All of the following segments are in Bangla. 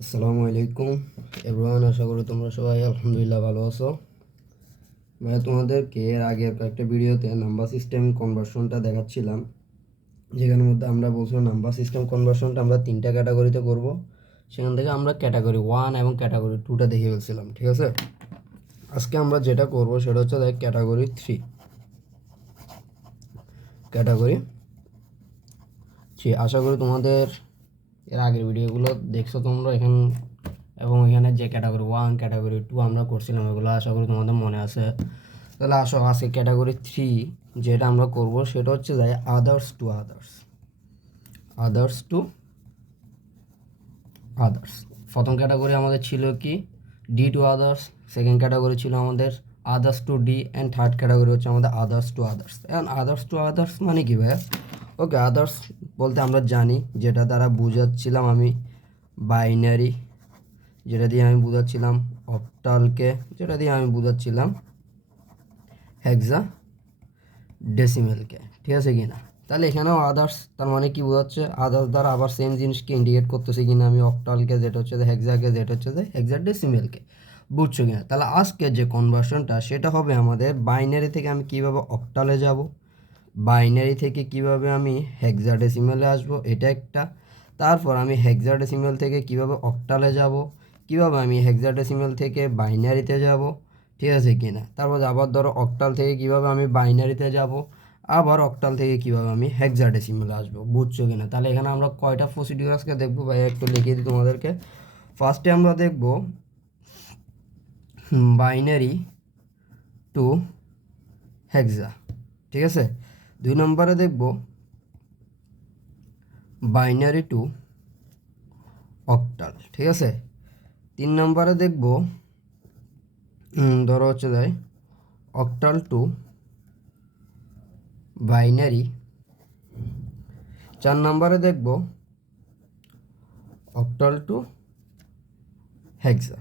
আসসালামু আলাইকুম এভরিওয়ান, আশা করি তোমরা সবাই আলহামদুলিল্লাহ ভালো আছো। তোমাদেরকে এর আগের কয়েকটা ভিডিওতে নাম্বার সিস্টেম কনভার্সনটা দেখাচ্ছিলাম, যেখানের মধ্যে আমরা বলছিলাম নাম্বার সিস্টেম কনভার্সনটা আমরা তিনটা ক্যাটাগরিতে করব। সেখান থেকে আমরা ক্যাটাগরি 1 এবং ক্যাটাগরি 2টা দেখে ফেলছিলাম, ঠিক আছে। আজকে আমরা যেটা করব সেটা হচ্ছে ক্যাটাগরি 3। ক্যাটাগরি 3 আশা করি তোমাদের এর আগের ভিডিওগুলো দেখছো তোমরা এবং এখানে যে ক্যাটাগরি 1 ক্যাটাগরি 2 আমরা করছিলাম এগুলো আশা করি তোমাদের মনে আছে। তাহলে আসো আজকে ক্যাটাগরি 3 যেটা আমরা করব সেটা হচ্ছে others to others. Others to others প্রথম ক্যাটাগরি আমাদের ছিল কি D to others, second category ছিল আমাদের others to D, and third category হচ্ছে আমাদের আদার্স টু আদার্স। এখন আদার্স টু আদার্স মানে কি ভাইয়া? ওকে, আদার্স বলতে আমরা জানি যেটা দ্বারা বুঝাচ্ছিলাম আমি বাইনারি, যেটা দিয়ে আমি বুঝাচ্ছিলাম অক্টালকে, যেটা দিয়ে আমি বুঝাচ্ছিলাম হেক্সা ডেসিমেলকে, ঠিক আছে কি না? তাহলে এখানেও আদার্স, তার মানে কি বোঝাচ্ছে? আদার্স দ্বারা আবার সেম জিনিসকে ইন্ডিকেট করতেছে কিনা আমি অক্টালকে, যেটা হচ্ছে হেক্সাকে, যেটা হচ্ছে হেক্সা ডেসিমেলকে, বুঝছো কিনা? তাহলে আজকে যে কনভার্সনটা সেটা হবে আমাদের বাইনারি থেকে আমি কিভাবে অক্টালে যাব, বাইনারি থেকে কিভাবে আমি হেক্সাডেসিমেলে আসবো, এটা একটা। তারপর আমি হেক্সাডেসিমেল থেকে কিভাবে অক্টালে যাব, কিভাবে আমি হেক্সাডেসিমেল থেকে বাইনারিতে যাব, ঠিক আছে কি না? তারপর আবার ধরো অক্টাল থেকে কিভাবে আমি বাইনারিতে যাব, আবার অক্টাল থেকে কিভাবে আমি হেক্সাডেসিমেলে আসবো, বুঝছো কি না? তাহলে এখানে আমরা কয়টা প্রসিডিউর আজকে দেখবো ভাই, একটু লিখিয়ে দিই তোমাদেরকে। ফার্স্টে আমরা দেখব বাইনারি টু হেক্সা, ঠিক আছে। 2 নম্বরে দেখব বাইনারি টু অক্টাল, ঠিক আছে। 3 নম্বরে দেখব ধরো হচ্ছে অক্টাল টু বাইনারি। 4 নম্বরে দেখব অক্টাল টু হেক্সা,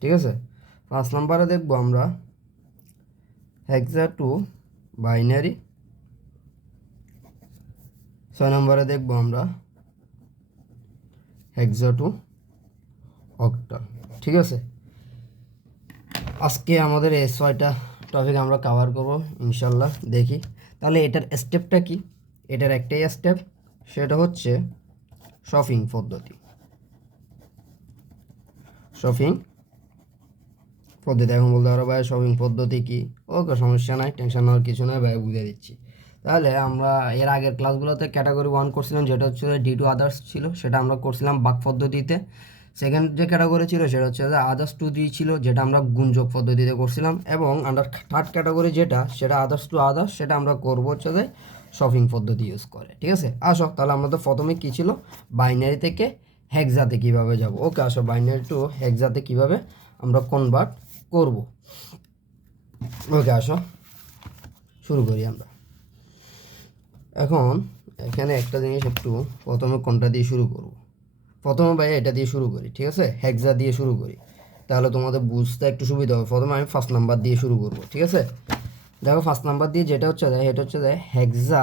ঠিক আছে। 5 নম্বরে দেখব আমরা হেক্সা টু বাইনারি। 6 নম্বরে দেখব আমরা হেক্সা টু অক্টাল, ঠিক আছে। আজকে আমাদের এই 6টা টপিক আমরা কভার করব ইনশাল্লাহ। দেখি তাহলে এটার স্টেপটা কি। এটার একটাই স্টেপ, সেটা হচ্ছে শপিং পদ্ধতি। শপিং পদ্ধতি এখন বলতে পারো ভাই শপিং পদ্ধতি কি? ওকে, সমস্যা নাই, টেনশন নেওয়ার কিছু নয় ভাই, বুঝিয়ে দিচ্ছি। তাহলে আমরা এর আগের ক্লাসগুলোতে ক্যাটাগরি 1 করছিলাম, যেটা হচ্ছে ডি টু আদার্স ছিল, সেটা আমরা করছিলাম বাক পদ্ধতিতে। সেকেন্ড যে ক্যাটাগরি ছিল সেটা হচ্ছে আদার্স টু ডি ছিল, যেটা আমরা গুণযোগ পদ্ধতিতে করছিলাম। এবং আন্ডার থার্ড ক্যাটাগরি যেটা, সেটা আদার্স টু আদার্স, সেটা আমরা করবো হচ্ছে শপিং পদ্ধতি ইউজ করে, ঠিক আছে। আসো তাহলে আমরা তো প্রথমে কী ছিল, বাইনারি থেকে হেক্সাতে কিভাবে যাব। ওকে, আসো বাইনারি টু হেক্সাতে কিভাবে আমরা কনভার্ট করব। ওকে, আসো শুরু করি আমরা। এখন এখানে একটা জিনিস একটু, প্রথমে কোনটা দিয়ে শুরু করব? প্রথমে ভাই এটা দিয়ে শুরু করি, ঠিক আছে, হেক্সা দিয়ে শুরু করি, তাহলে তোমাদের বুঝতে একটু সুবিধা হবে। প্রথমে আমি ফার্স্ট নাম্বার দিয়ে শুরু করব, ঠিক আছে। দেখো ফার্স্ট নাম্বার দিয়ে যেটা হচ্ছে এটা হচ্ছে হেক্সা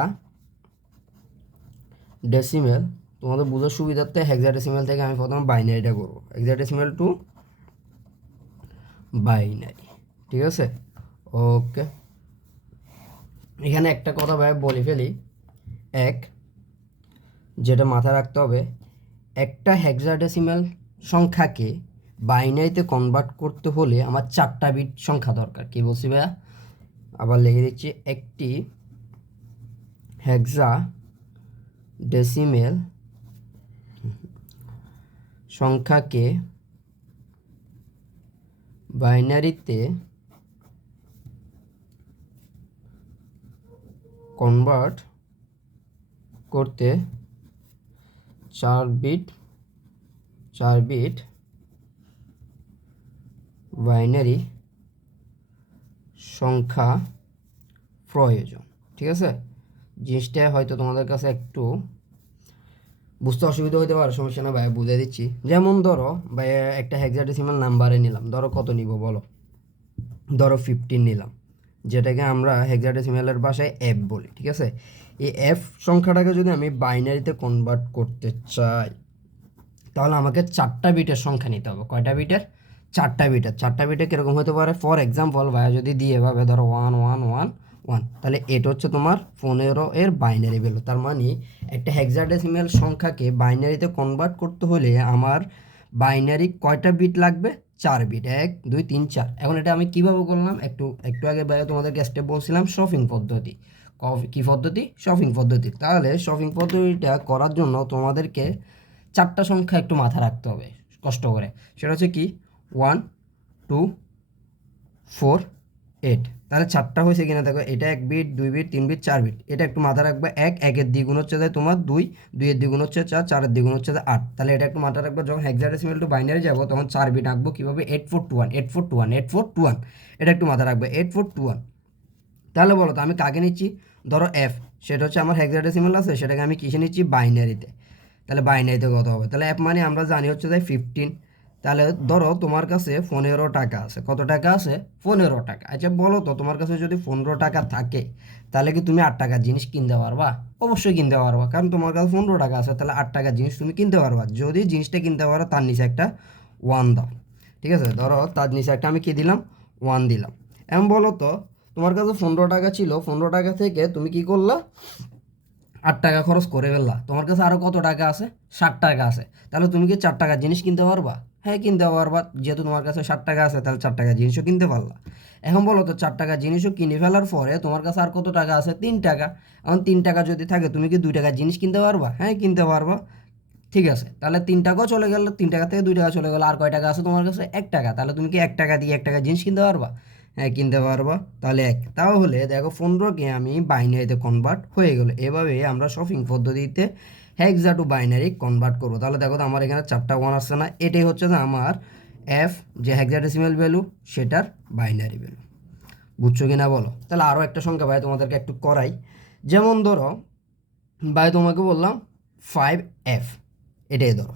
ডেসিমেল। তোমাদের বুঝার সুবিধার্থে হেক্সা ডেসিমেল থেকে আমি প্রথমে বাইনারিটা করবো, হেক্সা ডেসিমেল টু বাইনারি, ঠিক আছে। ওকে, এখানে একটা কথা ভাই বলে ফেলি, এক, যেটা মাথায় রাখতে হবে, একটা হেক্সাডেসিমাল সংখ্যাকে বাইনারিতে কনভার্ট করতে হলে আমার 4টা বিট সংখ্যা দরকার। কি বলছি ভাইয়া? আবার লিখে দিচ্ছি, একটি হেক্সা ডেসিমেল সংখ্যাকে বাইনারিতে কনভার্ট করতে 4 বিট বাইনারি সংখ্যা প্রয়োজন, ঠিক আছে। জিনিসটা হয়তো তোমাদের কাছে একটু বুঝতে অসুবিধা হতে পারে, সমস্যা না ভাই, বুঝে দিচ্ছি। যেমন ধরো ভাই একটা হেক্সাডেসিমাল নাম্বারে নিলাম, ধরো কত নিব বলো, ধরো 15 নিলাম, যেটাকে আমরা হেক্সাডেসিমালের ভাষায় এফ বলি, ঠিক আছে। এই এফ সংখ্যাটাকে যদি আমি বাইনারিতে কনভার্ট করতে চাই, তাহলে আমাকে 4টা বিটের সংখ্যা নিতে হবে। কয়টা বিটের? 4টা বিটের। 4টা বিটে কীরকম হতে পারে? ফর এক্সাম্পল ভাইয়া যদি দিয়ে এভাবে ধরো 1111, তাহলে এটা হচ্ছে তোমার 15 এর বাইনারি ভ্যালু। তার মানে একটা হেক্সাডেসিমাল সংখ্যাকে বাইনারিতে কনভার্ট করতে হলে আমার বাইনারি কয়টা বিট লাগবে? 4 বিট। 1 2 3 4। এখন এটা আমি কিভাবে করলাম? একটু আগে ভাইয়া তোমাদেরকে স্টেপ বলছিলাম, শপিং পদ্ধতি। কি পদ্ধতি? শপিং পদ্ধতি। তাহলে শপিং পদ্ধতিটা করার জন্য তোমাদেরকে 4টা সংখ্যা একটু মাথায় রাখতে হবে কষ্ট করে। সেটা হচ্ছে কি? 1 2 4 8। তাহলে 4টা হয়েছে কিনা দেখো, এটা 1 বিট 2 বিট 3 বিট 4 বিট। এটা একটু মাথায় রাখবে। 1 এর দ্বিগুণ হচ্ছে তোমার 2, 2 এর দ্বিগুণ হচ্ছে 4, 4 এর দ্বিগুণ হচ্ছে 8। তাহলে এটা একটু মাথায় রাখবে। যখন হেক্সাডেসিমাল টু বাইনারি যাবো তখন 4 বিট আঁকবো কীভাবে? 8421 8421 8421। এটা একটু মাথায় রাখবে, 8421। তাহলে বলো তো আমি কাকে নিচ্ছি? ধরো এফ, সেটা হচ্ছে আমার হেক্সাডেসিমাল আছে, সেটাকে আমি কিসে নিচ্ছি? বাইনারিতে। তাহলে বাইনারিতে কত হবে? তাহলে এফ মানে আমরা জানি হচ্ছে যে 15। তাহলে ধরো তোমার কাছে 15 টাকা আছে। কত টাকা আছে? 15 টাকা। আচ্ছা বলো তো, তোমার কাছে যদি 15 টাকা থাকে তাহলে কি তুমি 8 টাকার জিনিস কিনতে পারবা? অবশ্যই কিনতে পারবা, কারণ তোমার কাছে 15 টাকা আছে। তাহলে 8 টাকার জিনিস তুমি কিনতে পারবা। যদি জিনিসটা কিনতে পারো তার নিচে একটা 1 দাও। ঠিক আছে, ধরো তার নিচে একটা আমি কি দিলাম? 1 দিলাম। এমন বলো তো, তোমার কাছে 15 টাকা ছিল, 15 টাকা থেকে তুমি কি করলা? 8 টাকা খরচ করে ফেললা। তোমার কাছে আরও কত টাকা আছে? 60 টাকা আছে। তাহলে তুমি কি 4 টাকার জিনিস কিনতে পারবা? হ্যাঁ, কিনতে পারবা। যেহেতু তোমার কাছে 60 টাকা আছে, তাহলে 4 টাকার জিনিসও কিনতে পারলা। এখন বলো তো, 4 টাকার জিনিসও কিনে ফেলার পরে তোমার কাছে আর কত টাকা আছে? 3 টাকা। এখন 3 টাকা যদি থাকে, তুমি কি 2 টাকার জিনিস কিনতে পারবা? হ্যাঁ, কিনতে পারবা। ঠিক আছে, তাহলে 3 টাকাও চলে গেল, 3 টাকা থেকে 2 টাকা চলে গেল। আর কয় টাকা আছে তোমার কাছে? 1 টাকা। তাহলে তুমি কি 1 টাকা দিয়ে 1 টাকা জিনিস কিনতে পারবা? হ্যাঁ, কিনতে পারবা। তাহলে তাহলে দেখো 15কে আমি বাইনারিতে কনভার্ট হয়ে গেল। এভাবে আমরা শপিং পদ্ধতিতে হেক্সা টু বাইনারি কনভার্ট করবো। তাহলে দেখো তো আমার এখানে 4টা 1 আসছে না? এটাই হচ্ছে না আমার এফ, যে হেক্সাডেসিমাল ভ্যালু, সেটার বাইনারি ভ্যালু। বুঝছো কি না বলো? তাহলে আরও একটা সংখ্যা ভাই তোমাদেরকে একটু করাই। যেমন ধরো ভাই তোমাকে বললাম 5F, এটাই ধরো,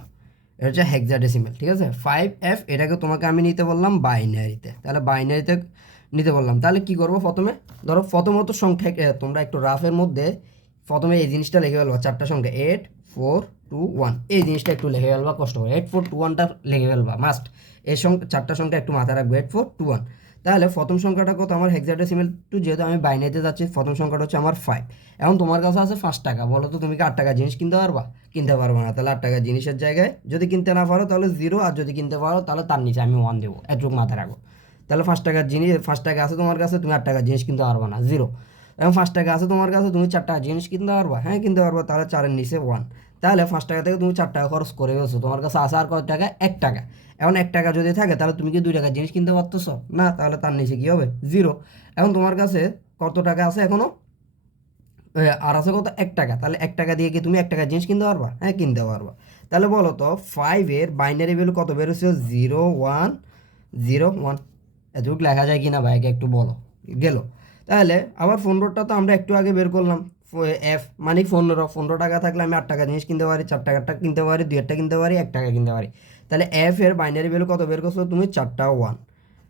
এটা হচ্ছে হেক্সাডেসিমাল। ঠিক আছে, 5F, এটাকে তোমাকে আমি নিতে বললাম বাইনারিতে। তাহলে বাইনারিতে নিতে বললাম, তাহলে কি করবো? প্রথমে ধরো প্রথমত সংখ্যা তোমরা একটু রাফের মধ্যে প্রথমে এই জিনিসটা লিখে ফেলবা। 4টা সংখ্যা 8421, এই জিনিসটা একটু লিখে ফেলবা কষ্ট করে। 8421টা লিখে ফেলবা মাস্ট। এই 4টা সংখ্যা একটু মাথায় রাখবে, 8421। তাহলে প্রথম সংখ্যাটা কত? আমার হেক্সাডেসিমাল টু, যেহেতু আমি বাইনারিতে যাচ্ছি, প্রথম সংখ্যাটা হচ্ছে আমার 5। এখন তোমার কাছে আছে 5 টাকা। বলো তো তুমি কি 8 টাকার জিনিস কিনতে পারবা? কিনতে পারবো না। তাহলে 8 টাকার জিনিসের জায়গায় যদি কিনতে না পারো তাহলে 0, আর যদি কিনতে পারো তাহলে তার নিচে আমি 1 দেবো। এটুকু মাথায় রাখো। তাহলে 5 টাকার জিনিস, 5 টাকা আছে তোমার কাছে, তুমি 8 টাকার জিনিস কিনতে পারবা না, 0। এবং 5 টাকা আছে তোমার কাছে, তুমি 4 টাকার জিনিস কিনতে পারবা? হ্যাঁ, কিনতে পারবা। তাহলে 4-এর নিচে 1। তাহলে 5 টাকা থেকে তুমি 4 টাকা খরচ করে ফেলছো। তোমার কাছে আছে আর কত টাকা? 1 টাকা। এখন 1 টাকা যদি থাকে তাহলে তুমি কি 2 টাকার জিনিস কিনতে পারতেছো? না। তাহলে তার নিচে কি হবে? 0। এখন তোমার কাছে কত টাকা আছে এখনো? আর আছে কত? 1 টাকা। তাহলে 1 টাকা দিয়ে কি তুমি 1 টাকার জিনিস কিনতে পারবা? হ্যাঁ, কিনতে পারবা। তাহলে বলো তো 5-এর বাইনারি ভ্যালু কত বেরোচ্ছে? 0101। এতটুকু লেখা যায় কি না ভাইকে একটু বলো। গেল। তাহলে আবার 15টা তো আমরা একটু আগে বের করলাম। এফ মানে 15 টাকা থাকলে আমি 8 টাকা জিনিস কিনতে পারি, 4 টাকারটা কিনতে পারি, 2-এরটা কিনতে পারি, 1 টাকা কিনতে পারি। তাহলে এফ এর বাইনারি ভ্যালু কত বের করছো তুমি? 4টা 1।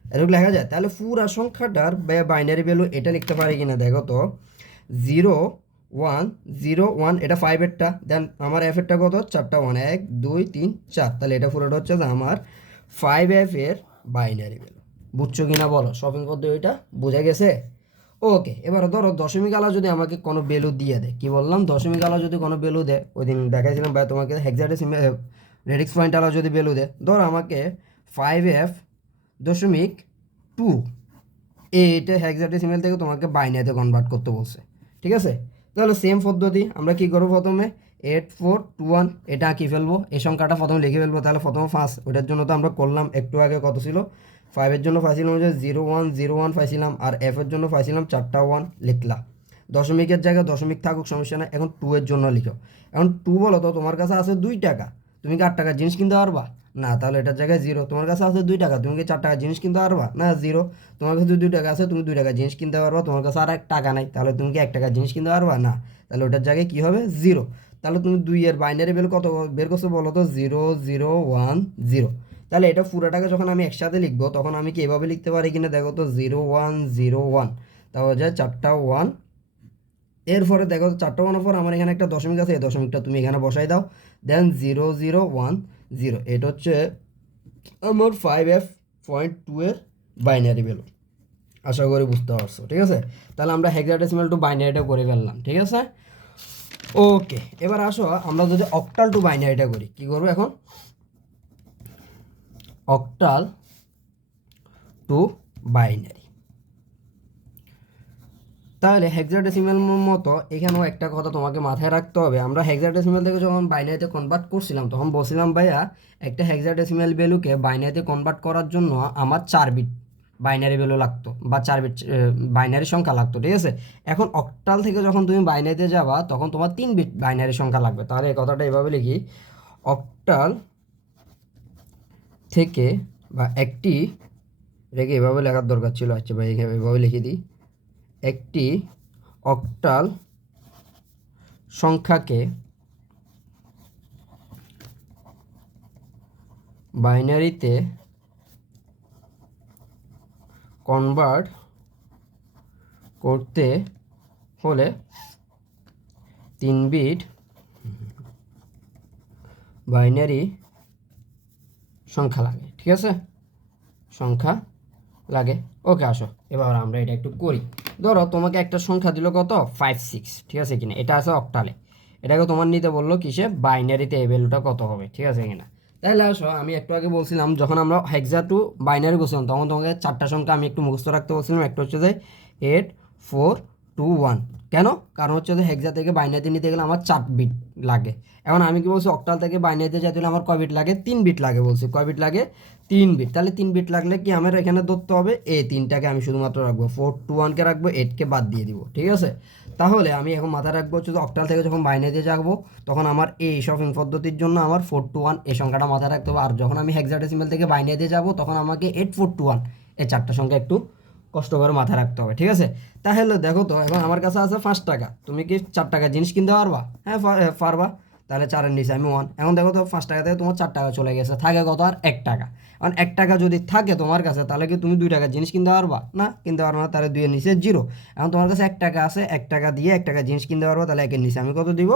এরকম লেখা যায়। তাহলে পুরা সংখ্যাটার বাইনারি ভ্যালু এটা লিখতে পারি কিনা দেখো তো। 0101, এটা 5-এরটা। দেন আমার এফেরটা কত? 4টা 1, 1 2 3 4। তাহলে এটা পুরোটা হচ্ছে যে আমার 5F এর বাইনারি ভ্যালু। বুঝছো কিনা বলো? শপিং পদ্ধতিটা বোঝা গেছে? ওকে, এবার ধরো দশমিক আলা যদি আমাকে কোনো ভ্যালু দিয়ে দেয়, কি বললাম? দশমিক আলা যদি কোনো ভ্যালু দেয়, ওই দিন দেখাইছিলাম ভাই তোমাকে, হেক্সাডেসিমাল রেডিক্স পয়েন্ট আলা যদি ভ্যালু দেয়, ধরো আমাকে 5F.2, এটা হেক্সাডেসিমাল থেকে তোমাকে বাইনারিতে কনভার্ট করতে বলছে। ঠিক আছে, তাহলে সেম পদ্ধতি আমরা কি করবো? প্রথমে 8421 এটা আঁকি ফেলবো। এই সংখ্যাটা প্রথমে লিখে ফেলবো। তাহলে প্রথমে 5, ওটার জন্য তো আমরা করলাম একটু আগে, কত ছিল? 5-এর জন্য পাইছিলাম যে 0101 পাইছিলাম, আর এফের জন্য পাইছিলাম 4টা 1 লিখলা। দশমিকের জায়গায় দশমিক থাকুক, সমস্যা না। এখন 2-এর জন্য লিখো। এখন 2 বলো তো তোমার কাছে আছে 2 টাকা, তুমি কি 8 টাকার জিনিস কিনতে পারবা? না। তাহলে এটার জায়গায় 0। তোমার কাছে আছে 2 টাকা, তুমি কি 4 টাকার জিনিস কিনতে পারবা? না, 0। তোমার কাছে 2 টাকা আছে, তুমি 2 টাকার জিনিস কিনতে পারবা। তোমার কাছে আর 1 টাকা নাই, তাহলে তুমি কি 1 টাকার জিনিস কিনতে পারবা? না। তাহলে ওটার জায়গায় কি হবে? 0। তাহলে তুমি 2-এর বাইনারি ভ্যালু কত বের করছো বলো তো? 0010। তাহলে এটা পুরোটাকে যখন আমি একসাথে লিখবো তখন আমি কি এভাবে লিখতে পারি কিনা দেখো তো? 0101। তাহলে যায় 4টা 1। এরপরে দেখো 4টা 1-এর পর আমার এখানে একটা দশমিক আছে, এই দশমিকটা তুমি এখানে বসাই দাও। দেন 001 0। এটা হচ্ছে আমার 5F.2 এর বাইনারি ভ্যালু। আশা করি বুঝতে পারছো, ঠিক আছে? তাহলে আমরা হেক্সাডেসিমাল টু বাইনারিটা করে ফেললাম, ঠিক আছে? ওকে, এবার আসো আমরা যদি অক্টাল টু বাইনারিটা করি, কি করবো এখন? Octal two binary. তাহলে হেক্সাডেসিমাল মতো এখানেও একটা কথা তোমাকে মাথায় রাখতে হবে, আমরা হেক্সাডেসিমাল থেকে যখন বাইনারিতে কনভার্ট করছিলাম তখন বলছিলাম ভাইয়া একটা হেক্সাডেসিমাল ভ্যালুকে বাইনারিতে কনভার্ট করার জন্য আমার 4 বিট বাইনারি ভ্যালু লাগতো বা 4 বিট বাইনারি সংখ্যা লাগতো, ঠিক আছে? এখন অক্টাল থেকে যখন তুমি বাইনারিতে যাবা তখন তোমার 3 বিট বাইনারি সংখ্যা লাগবে। তাহলে এই কথাটা এভাবে লিখি, অক্টাল থেকে বা একটি রেখে এভাবে লেখার দরকার ছিল, আচ্ছা ভাই এভাবে লিখে দিই, একটি অক্টাল সংখ্যাকে বাইনারিতে কনভার্ট করতে হলে 3 বিট বাইনারি সংখ্যা লাগে, ঠিক আছে? সংখ্যা লাগে। ওকে, আসো এবার আমরা এটা একটু করি। ধরো তোমাকে একটা সংখ্যা দিল কত, 5 6, ঠিক আছে কিনা? এটা আছে অক্টালে, এটাকে তোমার নিতে বললো কিসে, বাইনারিতে। এই ভ্যালুটা কত হবে, ঠিক আছে কিনা? তাহলে আসো আমি একটু আগে বলছিলাম যখন আমরা হেক্সা টু বাইনারি করছিলাম তখন তোমাকে 4টা সংখ্যা আমি একটু মুখস্থ রাখতে বলছিলাম। একটা হচ্ছে যে 8 4 2 1। কেন? কারণ হচ্ছে যে হেক্সা থেকে বাইনারিতে নিতে গেলে আমার 4 বিট লাগে। এখন আমি কি বলছি, অক্টাল থেকে বাইনারিতে যেতে হলে আমার কয় বিট লাগে, 3 বিট লাগে বলছি। কয় বিট লাগে, 3 বিট। তাহলে 3 বিট লাগলে কি আমার এখানে ধরতে হবে, এই 3টাকে আমি শুধুমাত্র রাখবো, 4 2 1কে রাখবো, 8কে বাদ দিয়ে দিব, ঠিক আছে? তাহলে আমি এখন মাথায় রাখবো হচ্ছে অক্টাল থেকে যখন বাইনারিতে যাবো তখন আমার এই শপিং পদ্ধতির জন্য আমার 4 2 1 এই সংখ্যাটা মাথায় রাখতে হবে। আর যখন আমি হেক্সাডেসিমাল থেকে বাইনারিতে যাবো তখন আমাকে 8 4 2 1 এই 4টা সংখ্যা একটু কষ্ট করে মাথায় রাখতে হবে, ঠিক আছে? তাহলে দেখো তো, এখন আমার কাছে আছে 5 টাকা, তুমি কি 4 টাকা জিনিস কিনতে পারবা? হ্যাঁ পারবা। তাহলে 4-এর নিচে আমি 1। এখন দেখো তো 5 টাকা থেকে তোমার 4 টাকা চলে গেছে, থাকে কত আর 1 টাকা। এখন 1 টাকা যদি থাকে তোমার কাছে তাহলে কি তুমি 2 টাকা জিনিস কিনতে পারবা? না, কিনতে পারবা না। তাহলে 2-এর নিচে 0। এখন তোমার কাছে 1 টাকা আছে, 1 টাকা দিয়ে 1 টাকা জিনিস কিনতে পারবো, তাহলে 1-এর নিচে আমি কত দিব,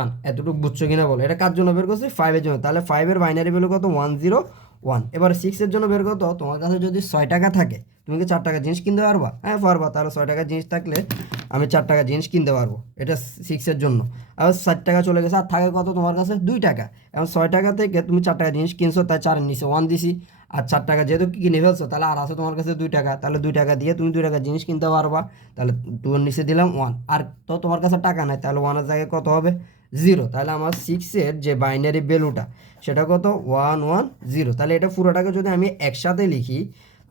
1। এতটুকু বুঝছো কিনা বলো? এটা কার জন্য বের করছি, 5-এর জন্য। তাহলে 5-এর বাইনারি ভ্যালু কত, 1 0 1। এবার 6-এর জন্য বের করতো, তোমার কাছে যদি 6 টাকা থাকে তুমি কি 4 টাকা জিনিস কিনতে পারবা? হ্যাঁ পারবা। তাহলে 6 টাকা জিনিস থাকলে আমি 4 টাকা জিনিস কিনতে পারবো, এটা 6-এর জন্য। আর 60 টাকা চলে গেছে, আর থাকে কত তোমার কাছে, 2 টাকা। এখন 6 টাকা থেকে তুমি 4 টাকা জিনিস কিনছো, তাই 4-এর নিচে 1 দিছি। আর 4 টাকা যেহেতু কিনে ফেলছো তাহলে আর আছে তোমার কাছে 2 টাকা, তাহলে 2 টাকা দিয়ে তুমি 2 টাকা জিনিস কিনতে পারবা। তাহলে 2-এর নিচে দিলাম 1। আর তো তোমার কাছে টাকা নাই, তাহলে 1-এর জায়গায় কত হবে, 0। তাহলে আমার 6-এর যে বাইনারি ভ্যালুটা সেটা কত, 1 1 0। তাহলে এটা পুরোটাকে যদি আমি একসাথে লিখি,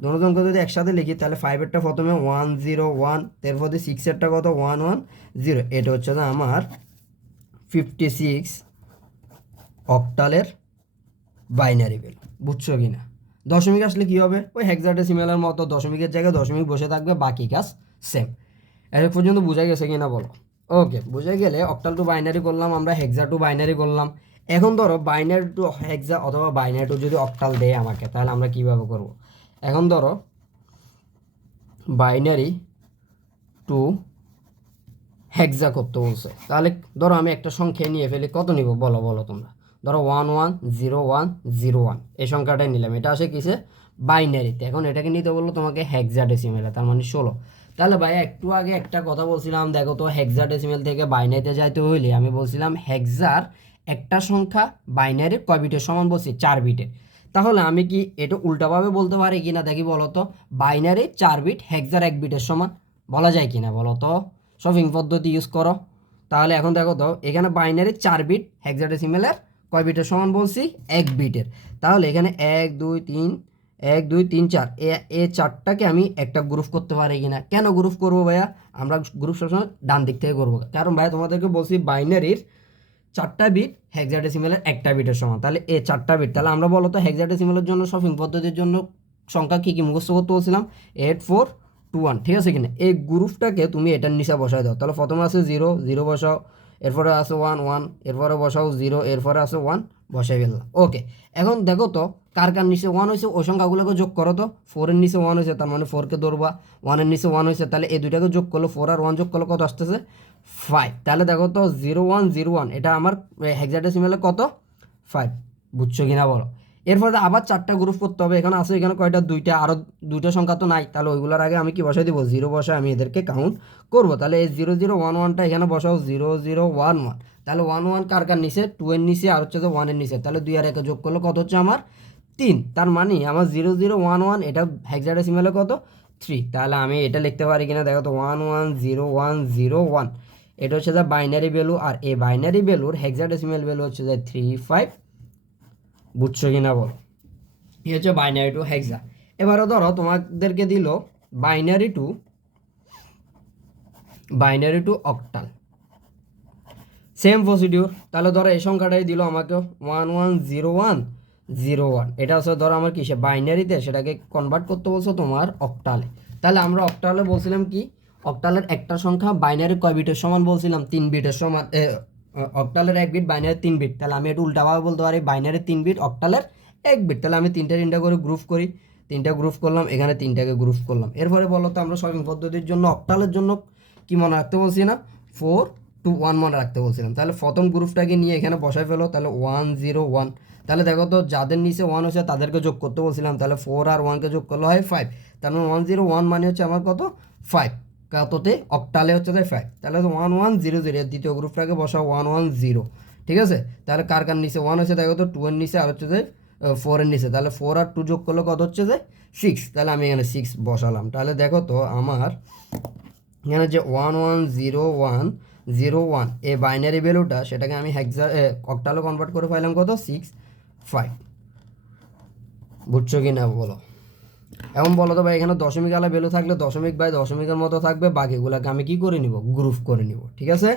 দুজনকে যদি একসাথে লিখি, তাহলে 5-এরটা প্রথমে 1 0 1, তারপর 6-এরটা কত, 1 1 0। এটা হচ্ছে না আমার 56 অক্টালের বাইনারি ভ্যালু। বুঝছো কি না? দশমিক আসলে কি হবে, ওই হেক্সাডেসিমালের মতো দশমিকের জায়গায় দশমিক বসে থাকবে, বাকি কাজ সেম। এর পর্যন্ত বোঝা গেছে কি না বলো? ওকে, বুঝে গেলে অক্টাল টু বাইনারি করলাম, আমরা হেক্সা টু বাইনারি করলাম। এখন ধরো বাইনারি টু হেক্সা অথবা বাইনারি টু যদি অক্টাল দেয় আমাকে, তাহলে আমরা কীভাবে করব? এখন ধরো বাইনারি টু হেক্সা করতে বলছে, তাহলে ধরো আমি একটা সংখ্যা নিয়ে ফেলি, কত নিব বলো বলো তোমরা? ধরো 1 1 0 1 0 1 এই সংখ্যাটাই নিলাম, এটা আসে কিসে, বাইনারিতে। এখন এটাকে নিতে বললো তোমাকে হেক্সাডেসিমেলে, তার মানে 16। তাহলে ভাই একটু আগে একটা কথা বলছিলাম, দেখো তো হেক্সাডেসিমেল থেকে বাইনারিতে যাইতে হইলে আমি বলছিলাম হেক্সার একটা সংখ্যা বাইনারির কয় বিটের সমান বলছি, 4 বিটের। তাহলে আমি কি এটা উল্টাভাবে বলতে পারি কিনা দেখি বলো তো, বাইনারি 4 বিট হেক্সার 1 বিটের সমান, বলা যায় কিনা বলো তো? শপিং পদ্ধতি ইউজ করো। তাহলে এখন দেখো তো, এখানে বাইনারি 4 বিট হেক্সাডেসিমেলের কয় বিটের সমান বলছি, 1 বিটের। তাহলে এখানে 1 2 3 1 2 3 4 এ 4টাকে আমি একটা গ্রুপ করতে পারি কিনা? কেন গ্রুপ করবো ভাইয়া? আমরা গ্রুপ সবসময় ডান দিক থেকে করবো, কারণ ভাইয়া তোমাদেরকে বলছি বাইনারির 4টা বিট হেক্সাডেসিমেলের 1টা বিটের সমান। তাহলে এই 4টা বিট, তাহলে আমরা বলতো হেক্সাডেসিমেলের জন্য শপিং পদ্ধতির জন্য সংখ্যা কী কী মুখস্থ করতে বলছিলাম, 8 4 2 1, ঠিক আছে কিনা? এই গ্রুপটাকে তুমি এটার নিচে বসাই দাও। তাহলে প্রথমে আছে 0 0 বসাও, এরপরে আছে 1 1, এরপরে বসাও 0, এরপরে আছে 1, বসাই ফেললাম। ওকে, এখন দেখো তো কার কার নিচে 1 হয়েছে ওই সংখ্যাগুলোকে যোগ করো তো। 4-এর নিচে 1 হয়েছে, তার মানে 4কে ধরবা। 1-এর নিচে 1 হয়েছে, তাহলে এই দুইটাকে যোগ করলো, 4 আর 1 যোগ করলো কত আসতেছে, 5। তাহলে দেখো তো 0 1 0 1 এটা আমার হেক্সাডেসিমেলে কত, 5। বুঝছো কিনা বলো। এরপরে আবার 4টা গ্রুপ করতে হবে, এখানে আছে এখানে কয়টা, 2টা, আরও 2টা সংখ্যা তো নাই, তাহলে ওইগুলোর আগে আমি কি বসাই দিব, 0 বসায় আমি এদেরকে কাউন্ট করবো। তাহলে এই 0011টা এখানে বসাও 0011, তাহলে 11 কার কার নিচে, 2 এর নিচে আর হচ্ছে যে 1 এর নিচে, তাহলে 2 আর 1 যোগ করলে কত হচ্ছে আমার 3, তার মানে আমার 0011 এটা হেক্সাডেসিমালে কত 3। তাহলে আমি এটা লিখতে পারি কিনা দেখো তো, 110101, এটা হচ্ছে যে বাইনারি ভ্যালু, আর এই বাইনারি ভ্যালুর হেক্সাডেসিমাল ভ্যালু হচ্ছে যে 35। বুঝছো কিনা বলো। এই হচ্ছে বাইনারি টু হেক্সা। এবারে ধরো তোমাদেরকে দিল binary two octal, same procedure. তাহলে ধরো এই সংখ্যাটাই দিল আমাকে 110101, এটা হচ্ছে ধরো আমার কিসে বাইনারিতে, সেটাকে কনভার্ট করতে বলছো তোমার অক্টালে। তাহলে আমরা অক্টালে বলছিলাম কি, অক্টালের একটা সংখ্যা বাইনারি কয় বিটের সমান বলছিলাম, 3 বিটের সমান। অক্টালের 1 বিট, বাইনারি 3 বিট, তাহলে আমি একটু উল্টাভাবে বলতে পারি বাইনারি 3 বিট, অক্টালের 1 বিট। তাহলে আমি তিনটা করে গ্রুপ করি, 3টা গ্রুপ করলাম, এখানে 3টাকে গ্রুপ করলাম। এরপরে বলো তো আমরা সঠিক পদ্ধতির জন্য অক্টালের জন্য কি মনে রাখতে বলছি না, 4 to 1 মনে রাখতে বলছিলাম। তাহলে প্রথম গ্রুপটাকে নিয়ে এখানে বসাই ফেলো, তাহলে 101। তাহলে দেখো তো যাদের নিচে 1 হচ্ছে তাদেরকে যোগ করতে বলছিলাম, তাহলে 4 আর 1কে যোগ করলে হয় 5, তার মানে 101 মানে হচ্ছে আমার কত 5, কততে অক্টালে হচ্ছে তাই 5। তাহলে 1100, দ্বিতীয় গ্রুপটাকে বসাও 110, ঠিক আছে। তাহলে কার কার নিচে 1 হচ্ছে দেখো তো, 2 এর নিচে আর হচ্ছে যে 4 এর নিচে, তাহলে 4 আর 2 যোগ করলে কত হচ্ছে যে 6, তাহলে আমি এখানে 6 বসালাম। তাহলে দেখো তো আমার এখানে যে 110101 এই বাইনারি ভ্যালুটা, সেটাকে আমি অক্টালে কনভার্ট করে পাইলাম কত 65। বুঝছো কি না বলো। এখন বলো তো ভাই, এখানে দশমিক আলা ভ্যালু থাকলে দশমিক বাই দশমিকের মতো থাকবে, বাকিগুলোকে আমি কি করে নিব, গ্রুপ করে নিব, ঠিক আছে।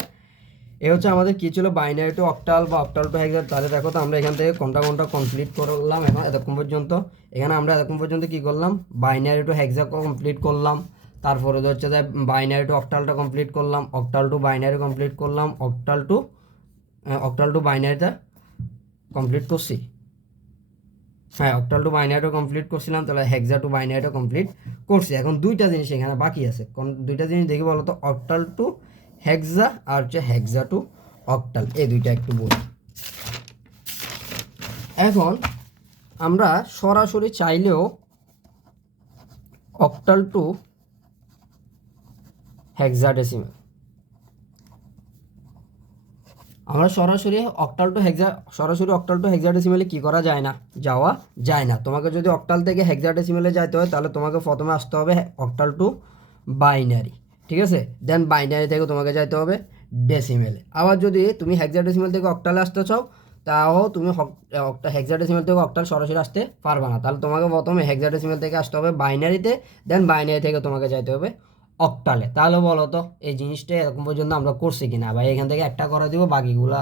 এ হচ্ছে আমাদের কি ছিল, বাইনারি টু অক্টাল বা অক্টাল টু হেক্সা। তাহলে দেখো তো আমরা এখান থেকে কোনটা কমপ্লিট করলাম এখন এতক্ষণ পর্যন্ত। এখানে আমরা এতক্ষণ পর্যন্ত কি করলাম, বাইনারি টু হেক্সা কমপ্লিট করলাম, তারপরে হচ্ছে যে বাইনারি টু অক্টালটা কমপ্লিট করলাম, অক্টাল টু বাইনারি কমপ্লিট করলাম, অক্টাল টু বাইনারিটা কমপ্লিট করছি, হ্যাঁ অক্টাল টু বাইনারিটা কমপ্লিট করছিলাম, তাহলে হেক্সা টু বাইনারিটা কমপ্লিট করছি। এখন 2টা জিনিস এখানে বাকি আছে, কোন 2টা জিনিস দেখি বলো তো, অক্টাল টু হেক্সা আর হচ্ছে হেক্সা টু অক্টাল, এই 2টা একটু বলি। এখন আমরা সরাসরি চাইলেও অক্টাল টু হেক্সাডেসিমাল, আমরা সরাসরি অক্টাল টু হেক্সাডেসিমালে কি করা যায় না, যাওয়া যায় না। তোমাকে যদি অক্টাল থেকে হেক্সাডেসিমালে যাইতে হয়, তাহলে তোমাকে প্রথমে আসতে হবে অক্টাল টু বাইনারি, ঠিক আছে। দেন বাইনারি থেকে তোমাকে যাইতে হবে ডেসিমেলে। আবার যদি তুমি হেক্সাডেসিমাল থেকে অক্টালে আসতে চাও, তাও তুমি হেক্সাডেসিমাল থেকে অক্টাল সরাসরি আসতে পারবে না, তাহলে তোমাকে প্রথমে হেক্সাডেসিমাল থেকে আসতে হবে বাইনারিতে, দেন বাইনারি থেকে তোমাকে যাইতে হবে অক্টালে। তাহলে বলো তো এই জিনিসটা এরকম পর্যন্ত আমরা করছি কিনা ভাই, এখান থেকে একটা করে দিব, বাকিগুলা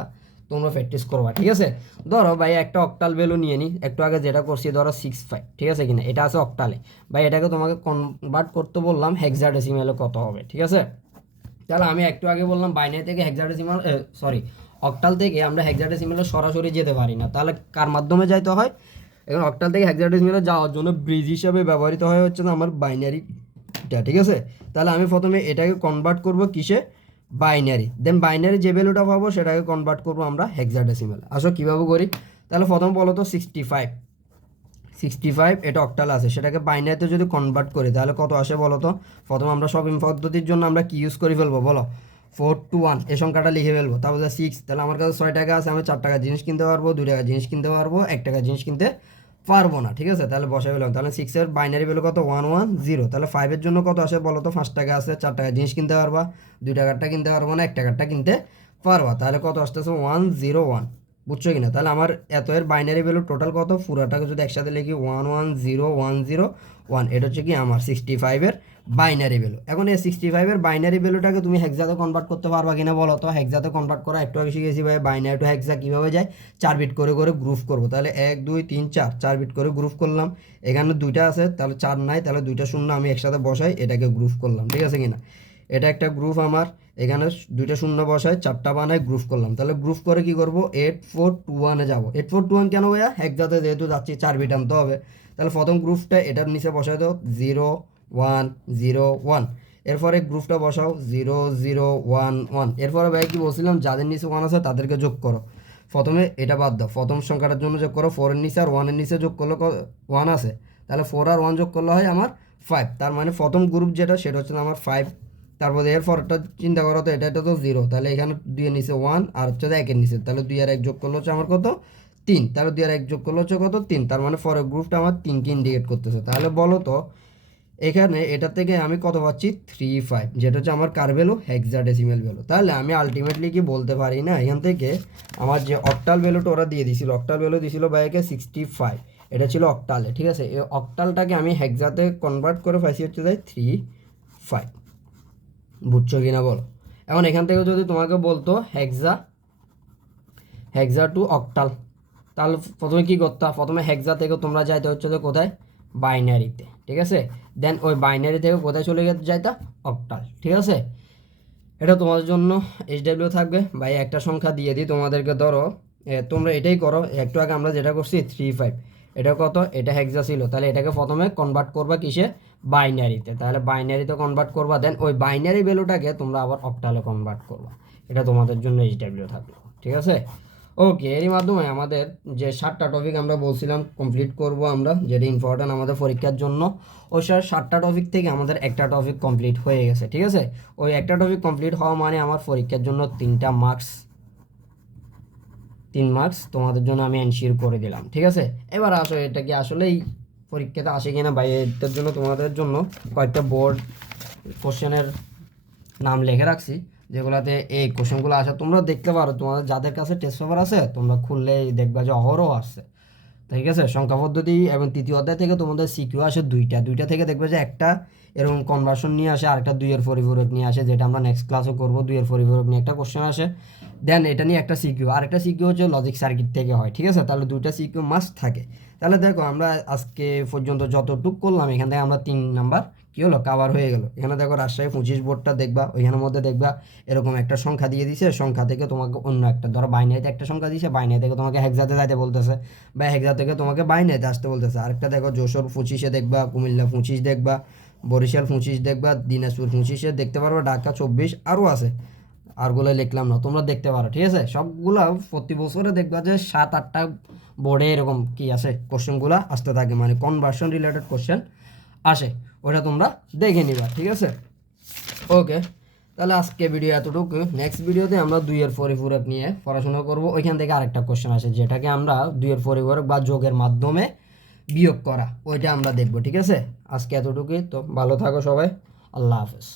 তোমরা প্র্যাকটিস করবা, ঠিক আছে। ধরো ভাই একটা অক্টাল ভ্যালু নিয়ে নিই, একটু আগে যেটা করছি ধরো 65, ঠিক আছে কিনা, এটা আছে অক্টালে, ভাই এটাকে তোমাকে কনভার্ট করতে বললাম হেক্সাডেসিমালে কত হবে, ঠিক আছে। তাহলে আমি একটু আগে বললাম বাইনারি থেকে হেক্সাডেসিমাল, সরি অক্টাল থেকে আমরা হেক্সাডেসিমালে সরাসরি যেতে পারি না, তাহলে কার মাধ্যমে যাইতে হয়, এখন অক্টাল থেকে হেক্সাডেসিমালে যাওয়ার জন্য ব্রিজ হিসাবে ব্যবহৃত হয় হচ্ছে না আমার বাইনারিটা, ঠিক আছে। তাহলে আমি প্রথমে এটাকে কনভার্ট করব কিসে, বাইনারি, দেন বাইনারি যে ভ্যালুটা পাবো সেটাকে কনভার্ট করবো আমরা হেক্সাডেসিমালে। আসো কীভাবে করি, তাহলে প্রথম বলো তো 65 এটা অক্টাল আছে, সেটাকে বাইনারিতে যদি কনভার্ট করি তাহলে কত আসে বলো তো। প্রথম আমরা সব পদ্ধতির জন্য আমরা কি ইউজ করে ফেলবো বলো, 4 to 1 এই সংখ্যাটা লিখে ফেলবো, তারপরে 6, তাহলে আমার কাছে 6 টাকা আছে, আমি 4 টাকা জিনিস কিনতে পারবো, 2 টাকা জিনিস কিনতে পারবো, 1 টাকা জিনিস কিনতে পারবো না, ঠিক আছে। তাহলে বসাই ফেললাম, তাহলে 6-এর বাইনারি ভ্যালু কত 110, তাহলে 5-এর জন্য কত আসে বলো তো, 5 টাকা আছে, 4 টাকা জিনিস কিনতে পারবা, 2 টাকারটা কিনতে পারবো না, 1 টাকারটা কিনতে পারবা, তাহলে কত আসতেছে 101। বুঝছো কিনা, তাহলে আমার এত এর বাইনারি ভ্যালু টোটাল কত, পুরাটাকে যদি একসাথে লিখি 110101, এটা হচ্ছে কি আমার 65-এর বাইনারি ভ্যালু। এখন এই 65-এর বাইনারি ভ্যালুটাকে তুমি হেক্সাতে কনভার্ট করতে পারবা কিনা বলো তো। হেক্সাতে কনভার্ট করা একটু আগে শিখেছি ভাই, বাইনারি টু হেক্সা কীভাবে যায়, 4 বিট করে গ্রুপ করবো, তাহলে 1 2 3 4 বিট করে গ্রুপ করলাম, এখানে 2টা আছে তাহলে 4 নাই, তাহলে 2টা শূন্য আমি একসাথে বসাই, এটাকে গ্রুপ করলাম, ঠিক আছে কিনা। এটা একটা গ্রুপ আমার, এখানে 2টা শূন্য বসায় 4টা বানায় গ্রুপ করলাম, তাহলে গ্রুপ করে কি করব 8421-এ যাবো। 8421 কেন ভাইয়া, হেক্সাতে যেহেতু যাচ্ছি 4 বিট আনতে হবে, তাহলে প্রথম গ্রুপটা এটার নিচে বসায় দাও 0101, এরপরে গ্রুপটা বসাও 0011, এরপরে ভাই কি বলছিলাম, যাদের নিচে 1 আছে তাদেরকে যোগ করো, প্রথমে এটা বাদ দাও, প্রথম সংখ্যাটার জন্য যোগ করো 4 এর নিচে আর 1 এর নিচে যোগ করলে 1 আছে, তাহলে 4 আর 1 যোগ করলে হয় আমার 5। তার মানে প্রথম গ্রুপ যেটা সেটা হচ্ছে আমার 5। তারপরে এর পরেরটা চিন্তা করো তো, এটা তো 0, তাহলে এখানে 2 এর নিচে 1 আর হচ্ছে 1 এর নিচে, তাহলে 2 আর 1 যোগ করলে হচ্ছে আমার কত 3, তাহলে 2 আর 1 যোগ করলে হচ্ছে কত 3। তার মানে পরের গ্রুপটা আমার 3কে ইন্ডিকেট করতেছে। তাহলে বলো তো এখানে এটা থেকে আমি কত পাচ্ছি 3, 5, যেটা হচ্ছে আমার কার ভ্যালু হেক্সাডেসিমাল ভ্যালু। তাহলে আমি আলটিমেটলি কি বলতে পারি না এখান থেকে আমার যে অক্টাল ভ্যালুটা ওরা দিয়ে দিছিল, অক্টাল ভ্যালু দিছিল বাইকে 65, এটা ছিল অক্টালে, ঠিক আছে। এই অক্টালটাকে আমি হেক্সাতে কনভার্ট করে পাইছি হচ্ছে যাই 3, 5। বুঝছো কিনা বলো। এখন এখান থেকে যদি তোমাকে বলতো হেক্সা টু অক্টাল, তাহলে প্রথমে কী করতে, প্রথমে হেক্সা থেকে তোমরা যাইতে হচ্ছে তো কোথায়, বাইনারিতে, ঠিক আছে। দেন ওই বাইনারি থেকে কোথায় চলে যাইতা, অক্টাল, ঠিক আছে। এটা তোমাদের জন্য HW থাকবে। ভাই একটা সংখ্যা দিয়ে দিই তোমাদেরকে, ধরো তোমরা এটাই করো, একটু আগে আমরা যেটা করছি 3, 5, এটা কত, এটা হেক্সা ছিল, তাহলে এটাকে প্রথমে কনভার্ট করবা কিসে, বাইনারিতে, তাহলে বাইনারিতে কনভার্ট করবা, দেন ওই বাইনারি ভ্যালুটাকে তোমরা আবার অক্টালে কনভার্ট করবা। এটা তোমাদের জন্য HW থাকলো, ঠিক আছে। ওকে, এরই মাধ্যমে আমাদের যে 7টা টপিক আমরা বলছিলাম কমপ্লিট করব আমরা, যেটা ইম্পর্ট্যান্ট আমাদের পরীক্ষার জন্য। ওই 7টা টপিক থেকে আমাদের একটা টপিক কমপ্লিট হয়ে গেছে, ঠিক আছে। ওই একটা টপিক কমপ্লিট হওয়া মানে আমার পরীক্ষার জন্য 3 মার্কস তোমাদের জন্য আমি এনশিওর করে দিলাম, ঠিক আছে। এবার আসো এটা কি আসলেই পরীক্ষাতে আসে কিনা ভাই, এটার জন্য তোমাদের জন্য কয়েকটা বোর্ড কোশ্চেনের নাম লিখে রাখছি, যেগুলাতে এই কোশ্চেনগুলো আসে। তোমরা দেখতে পারো, তোমাদের যাদের কাছে টেস্ট পেপার আছে তোমরা খুললেই দেখবা যে অহরহ আসছে, ঠিক আছে। সংখ্যা পদ্ধতি এবং তৃতীয় অধ্যায় থেকে তোমাদের সিকিউ আসে দুইটা থেকে দেখবে যে একটা এরকম কনভার্সন নিয়ে আসে, আরেকটা 2-এর পরিপূরক নিয়ে আসে, যেটা আমরা নেক্সট ক্লাসে করবো। 2-এর পরিপূরক নিয়ে একটা কোশ্চেন আসে, দেন এটা নিয়ে একটা সিকিউ, আরেকটা সিকিউ হচ্ছে লজিক সার্কিট থেকে হয়, ঠিক আছে। তাহলে 2টা সিকিউ মাস্ট থাকে। তাহলে দেখো আমরা আজকে পর্যন্ত যতটুক করলাম এখান থেকে আমরা 3 নাম্বার কী হলো কাভার হয়ে গেল। এখানে দেখো রাজশাহী 25 বোর্ডটা দেখবা, ওইখানের মধ্যে দেখবা এরকম একটা সংখ্যা দিয়ে দিছে, সংখ্যা থেকে তোমাকে অন্য একটা, ধরো বাইনারিতে একটা সংখ্যা দিয়েছে, বাইনারি থেকে তোমাকে হেক্সাতে যাইতে বলতেছে, বা হেক্সা থেকে তোমাকে বাইনারিতে আসতে বলতেছে। আরেকটা দেখো যশোর 25-এ দেখবা, কুমিল্লা 25 দেখবা, বরিশাল 25 দেখবা, দিনাজপুর 25-এ দেখতে পারবা, ঢাকা 24, আরও আছে, আরগুলো লিখলাম না, তোমরা দেখতে পারো, ঠিক আছে। সবগুলা প্রতি বছরে দেখবা যে 7-8টা বোর্ডে এরকম কি আসে, কোশ্চেনগুলো আসতে থাকে, মানে কনভার্সন রিলেটেড কোশ্চেন আসে, ওটা তোমরা দেখে নিবা, ঠিক আছে। ওকে, তাহলে আজকে ভিডিও এতটুকু। নেক্সট ভিডিওতে আমরা 2-এর পরিপূরক নিয়ে পড়াশোনা করব। ওইখান থেকে আরেকটা কোশ্চেন আসে, যেটাকে আমরা 2-এর পরিপূরক বা যোগের মাধ্যমে বিয়োগ করা, ওইটা আমরা দেখব, ঠিক আছে। আজকে এতটুকুই, তো ভালো থাকো সবাই, আল্লাহ হাফেজ।